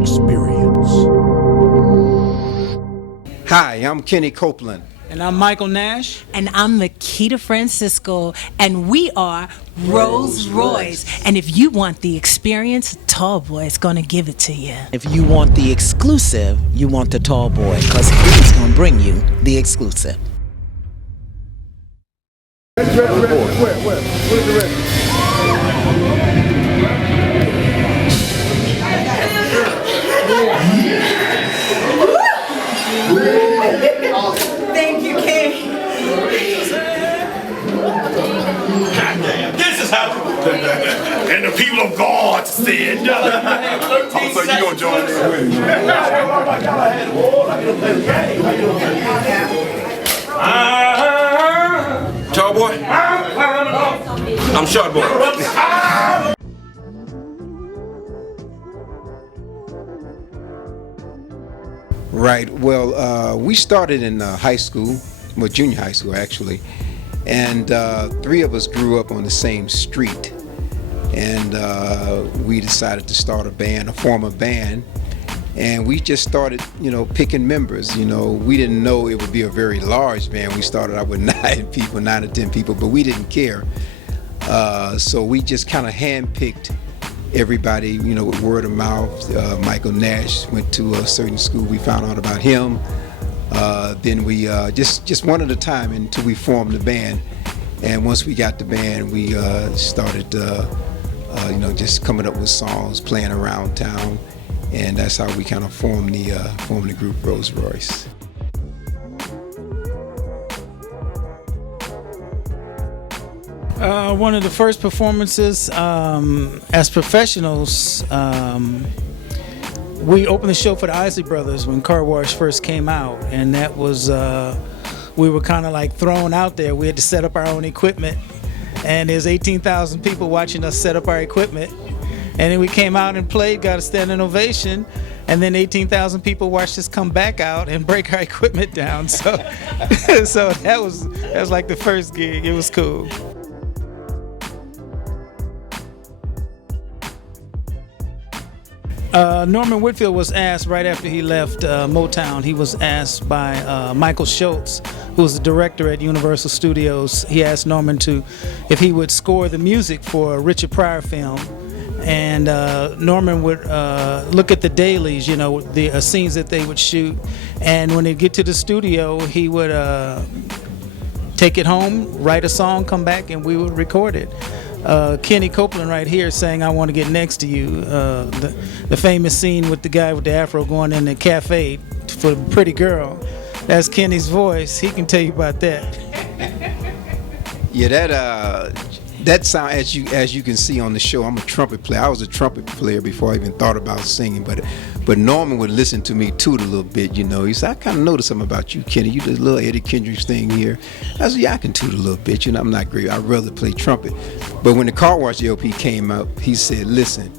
experience. Hi, I'm Kenny Copeland. And I'm Michael Nash. And I'm Makita Francisco. And we are Royce. And if you want the experience, Tallboy is going to give it to you. If you want the exclusive, you want the Tallboy, because he's going to bring you the exclusive. Where's the record? Thank you, King. This is how. And the people of God said. So you gonna join in with me? Tallboy. I'm short boy. Right. Well, we started in high school, well, junior high school actually, and three of us grew up on the same street, and we decided to start a band, form a band, and we just started, picking members. We didn't know it would be a very large band. We started out with 9 or 10 people, but we didn't care. So we just kind of handpicked everybody, with word of mouth. Michael Nash went to a certain school. We found out about him. Then we just one at a time until we formed the band. And once we got the band, we started, just coming up with songs, playing around town, and that's how we kind of formed the group Rolls Royce. One of the first performances as professionals, we opened the show for the Isley Brothers when Car Wash first came out, and that was, we were kind of like thrown out there. We had to set up our own equipment, and there's 18,000 people watching us set up our equipment, and then we came out and played, got a standing ovation, and then 18,000 people watched us come back out and break our equipment down. So, so that was like the first gig. It was cool. Norman Whitfield was asked right after he left Motown. He was asked by Michael Schultz, who was the director at Universal Studios. He asked Norman if he would score the music for a Richard Pryor film. And Norman would look at the dailies, the scenes that they would shoot. And when they get to the studio, he would take it home, write a song, come back, and we would record it. Kenny Copeland right here saying "I Want to Get Next to You," the famous scene with the guy with the afro going in the cafe for the pretty girl. That's Kenny's voice. He can tell you about that. Yeah, that sound, as you can see on the show, I'm a trumpet player. I was a trumpet player before I even thought about singing, but Norman would listen to me toot a little bit, He said, "I kind of noticed something about you, Kenny. You did a little Eddie Kendricks thing here." I said, "Yeah, I can toot a little bit. I'm not great. I'd rather play trumpet." But when the Car Wash LP came out, he said, "Listen,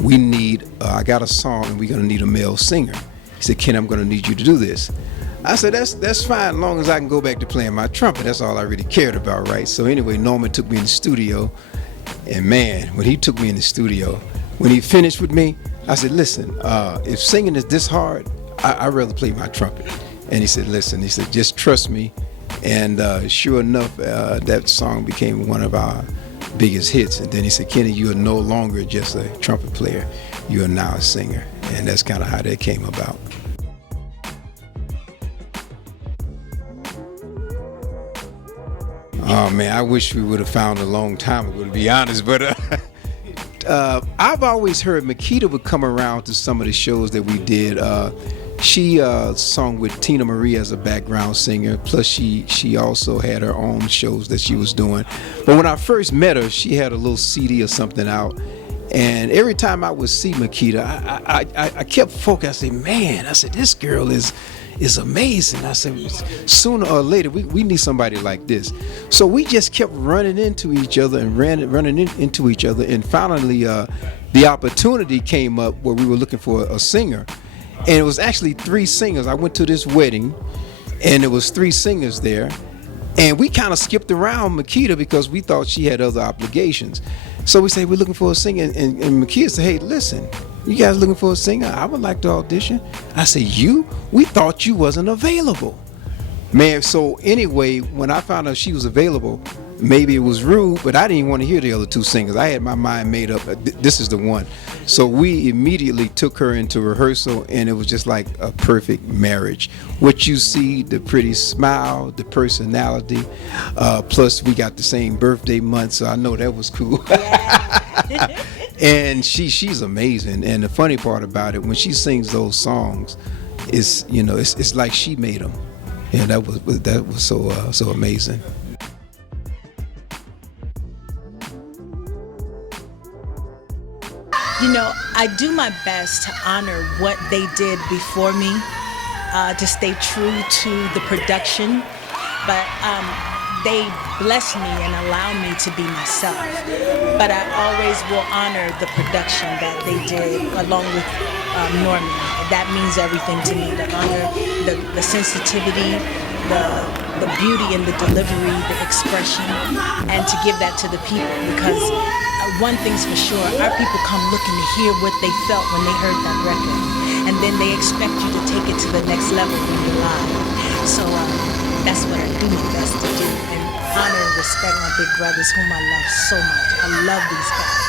we need, I got a song and we're going to need a male singer." He said, "Kenny, I'm going to need you to do this." I said, that's fine, as long as I can go back to playing my trumpet. That's all I really cared about, right? So anyway, Norman took me in the studio, and man, when he took me in the studio, when he finished with me, I said, "Listen, if singing is this hard, I'd rather play my trumpet." And he said, "Listen," he said, "just trust me." And sure enough, that song became one of our biggest hits. And then he said, "Kenny, you are no longer just a trumpet player. You are now a singer." And that's kind of how that came about. Oh man, I wish we would have found a long time ago, to be honest. But I've always heard Makita would come around to some of the shows that we did. She sung with Tina Marie as a background singer. Plus, she also had her own shows that she was doing. But when I first met her, she had a little CD or something out. And every time I would see Makita, I kept focusing. I said, "Man," I said, "this girl is amazing." I said, "Sooner or later, we need somebody like this." So we just kept running into each other and running into each other. And finally, the opportunity came up where we were looking for a singer. And it was actually 3 singers. I went to this wedding, and there was 3 singers there. And we kind of skipped around Makita because we thought she had other obligations. So we said, "We're looking for a singer." And Makita said, "Hey, listen, you guys looking for a singer? I would like to audition. I said, you? We thought you wasn't available. Man, so anyway, when I found out she was available, maybe it was rude, but I didn't want to hear the other two singers. I had my mind made up. This is the one. So we immediately took her into rehearsal, and it was just like a perfect marriage. What you see, the pretty smile, the personality, plus we got the same birthday month, so I know that was cool. Yeah. And she's amazing. And the funny part about it, when she sings those songs, it's like she made them. Yeah, that was so amazing. I do my best to honor what they did before me, to stay true to the production, but they bless me and allow me to be myself. But I always will honor the production that they did along with Norman. That means everything to me, to honor the sensitivity, the beauty in the delivery, the expression, and to give that to the people, because one thing's for sure, our people come looking to hear what they felt when they heard that record, and then they expect you to take it to the next level when you're live. So that's what I do my best to do, and honor and respect my big brothers whom I love so much. I love these guys.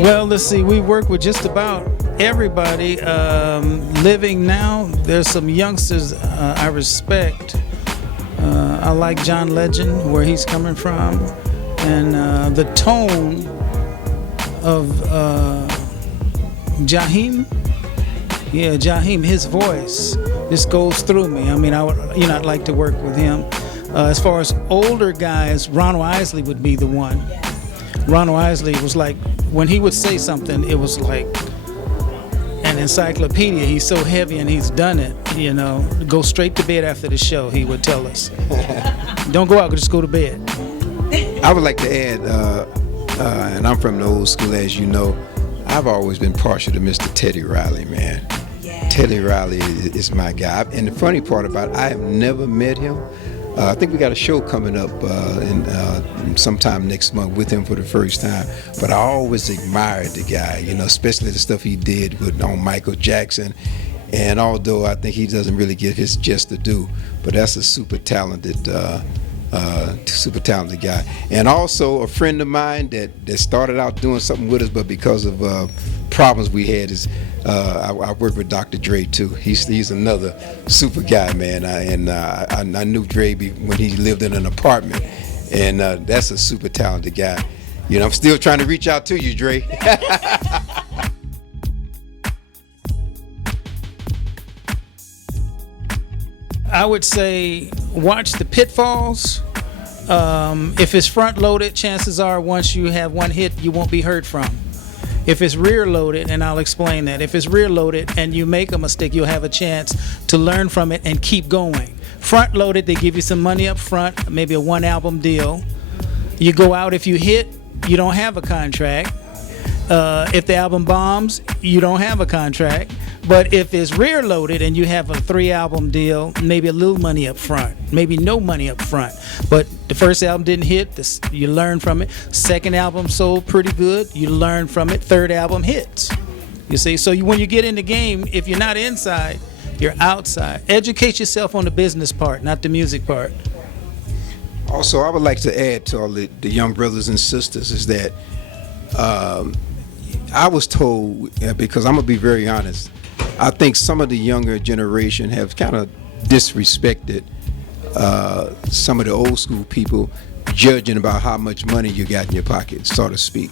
Well, let's see. We work with just about everybody living now. There's some youngsters I respect. I like John Legend, where he's coming from, and the tone of Jaheim. Yeah, Jaheim. His voice just goes through me. I mean, I'd like to work with him. As far as older guys, Ronald Isley would be the one. Ronald Isley was like, when he would say something, it was like an encyclopedia. He's so heavy and he's done it, Go straight to bed after the show, he would tell us. Don't go out, just go to bed. I would like to add, and I'm from the old school, as you know, I've always been partial to Mr. Teddy Riley, man. Yeah. Teddy Riley is my guy. And the funny part about it, I have never met him. I think we got a show coming up sometime next month with him for the first time. But I always admired the guy, especially the stuff he did on Michael Jackson. And although I think he doesn't really get his just due, but that's a super talented guy. And also a friend of mine that started out doing something with us, but because of problems we had, is I work with Dr. Dre too. He's another super guy, man. I knew Dre when he lived in an apartment, and that's a super talented guy. I'm still trying to reach out to you, Dre. I would say watch the pitfalls. If it's front loaded, chances are once you have one hit, you won't be heard from. If it's rear loaded, and I'll explain that. If it's rear loaded and you make a mistake, you'll have a chance to learn from it and keep going. Front loaded, they give you some money up front, maybe a 1 album deal. You go out, if you hit, you don't have a contract. If the album bombs, you don't have a contract. But if it's rear loaded and you have a 3 album deal, maybe a little money up front, maybe no money up front. But the first album didn't hit, you learn from it. Second album sold pretty good, you learn from it. Third album hits. You see, so when you get in the game, if you're not inside, you're outside. Educate yourself on the business part, not the music part. Also, I would like to add to all the young brothers and sisters is that I was told, because I'm going to be very honest, I think some of the younger generation have kind of disrespected some of the old school people, judging about how much money you got in your pocket, so to speak.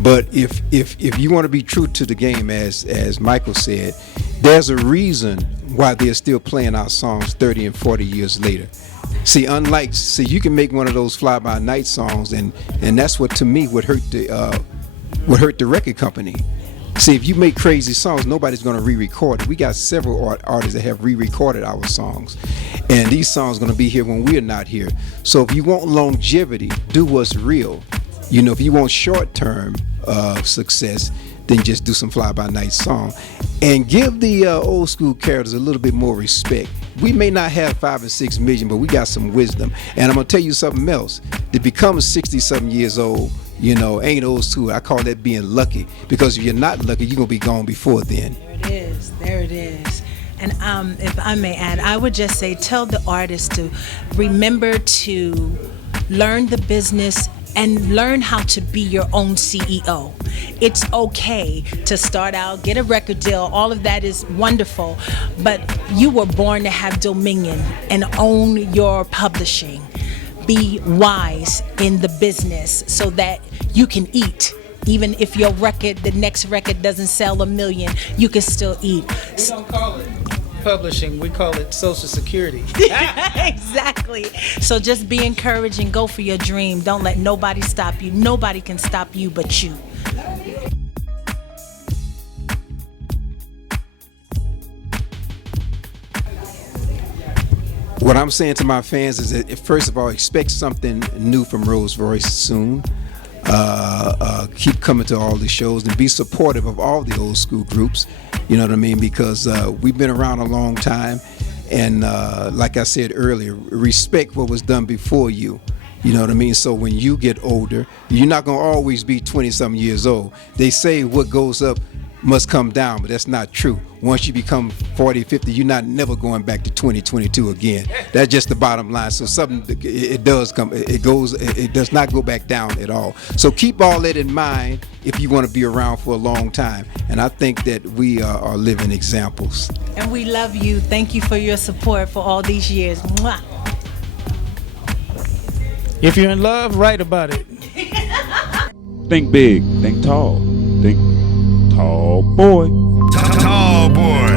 But if you want to be true to the game, as Michael said, there's a reason why they're still playing our songs 30 and 40 years later. See, you can make one of those fly-by-night songs, and that's what, to me, would hurt the record company. See, if you make crazy songs, nobody's going to re-record it. We got several artists that have re-recorded our songs, and these songs are going to be here when we're not here. So if you want longevity, do what's real. You know, if you want short-term success, then just do some fly-by-night song, and give the old school characters a little bit more respect. We may not have 5 or 6 million, but we got some wisdom. And I'm gonna tell you something else. To become 60-something years old, you know, ain't old school. I call that being lucky, because if you're not lucky, you're gonna be gone before then. There it is. And if I may add, I would just say, tell the artists to remember to learn the business and learn how to be your own CEO. It's okay to start out, get a record deal, all of that is wonderful, but you were born to have dominion and own your publishing. Be wise in the business so that you can eat. Even if your record, the next record doesn't sell 1 million, you can still eat. We don't call it publishing, we call it Social Security. Exactly. So just be encouraged and go for your dream. Don't let nobody stop you. Nobody can stop you but you. What I'm saying to my fans is that, first of all, expect something new from Royce soon. Keep coming to all the shows and be supportive of all the old school groups. You know what I mean? Because we've been around a long time, and like I said earlier, respect what was done before you. You know what I mean? So when you get older, you're not going to always be 20-something years old. They say what goes up must come down, but that's not true. Once you become 40, 50, you're not never going back to 2022 again. That's just the bottom line. So something, it does not go back down at all. So keep all that in mind if you want to be around for a long time. And I think that we are living examples. And we love you. Thank you for your support for all these years. Mwah. If you're in love, write about it. Think big, think tall, think tall boy. Tall boy.